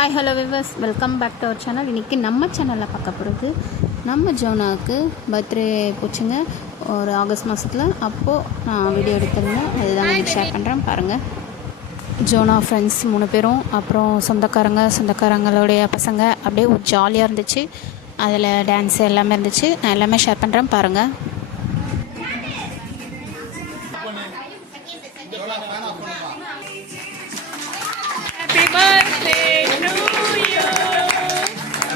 Hi hello viewers, welcome back to our channel. இன்றைக்கி நம்ம சேனலில் பார்க்க போகிறது நம்ம ஜோனாவுக்கு பர்த்டே போச்சுங்க ஒரு ஆகஸ்ட் மாதத்தில். அப்போது நான் வீடியோ எடுத்திருந்தேன், அதுதான் உங்களுக்கு ஷேர் பண்ணுறேன் பாருங்கள். ஜோனா ஃப்ரெண்ட்ஸ் 3 பேரும், அப்புறம் சொந்தக்காரங்களுடைய பசங்க, அப்படியே ஒரு ஜாலியாக இருந்துச்சு. அதில் டான்ஸு எல்லாமே இருந்துச்சு. நான் எல்லாமே ஷேர் பண்ணுறேன் பாருங்கள். Happy birthday to you.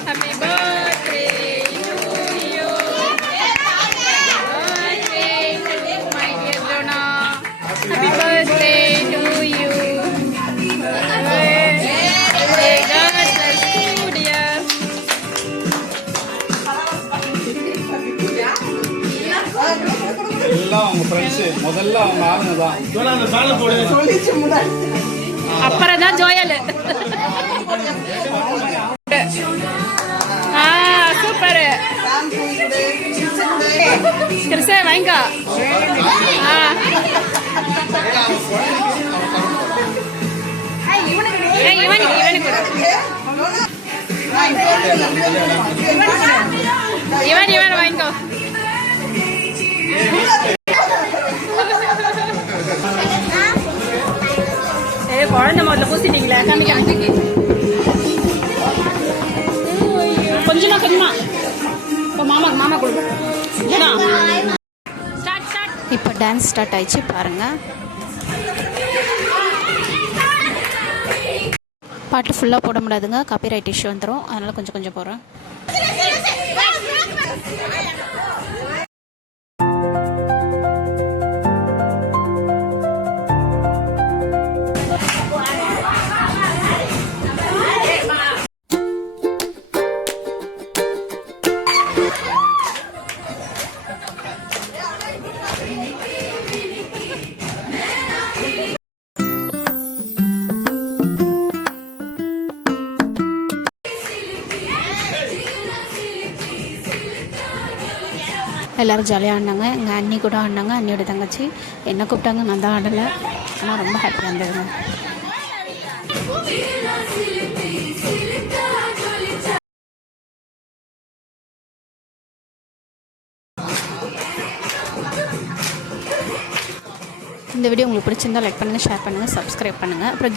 Happy birthday to you. Birthday to my dear Jonah. Happy birthday to you. May God bless you, dear. எல்லாம் அவங்க ஃப்ரெண்ட்ஸு, முதல்ல அவங்க ஆளுங்க தான். அப்புறம் தான் ஜோயல். சூப்பர் கிறிஸ்தே வாங்கிக்கோ. இவன் வாங்கிக்கோ. குழந்தை முதல்ல பூசிட்டீங்களே, காமிக்க கொஞ்சமா இப்போ மாமா கொடுப்போம். இப்போ டான்ஸ் ஸ்டார்ட் ஆயிடுச்சு பாருங்கள். பாட்டு ஃபுல்லாக போட முடியாதுங்க, காப்பிரைட் இஷ்யூ வந்துடும். அதனால் கொஞ்சம் போடுறேன். எல்லோரும் ஜாலியாக ஆடினாங்க. எங்கள் அண்ணி கூட ஆடினாங்க, அண்ணியோட தங்கச்சி. என்ன கூப்பிட்டாங்க, நான் தான் ஆடலை. ஆனால் ரொம்ப ஹாப்பியாக இருந்ததுங்க. இந்த வீடியோ உங்களுக்கு பிடிச்சிருந்தால் லைக் பண்ணுங்கள், ஷேர் பண்ணுங்கள், சப்ஸ்கிரைப் பண்ணுங்கள். அப்புறம்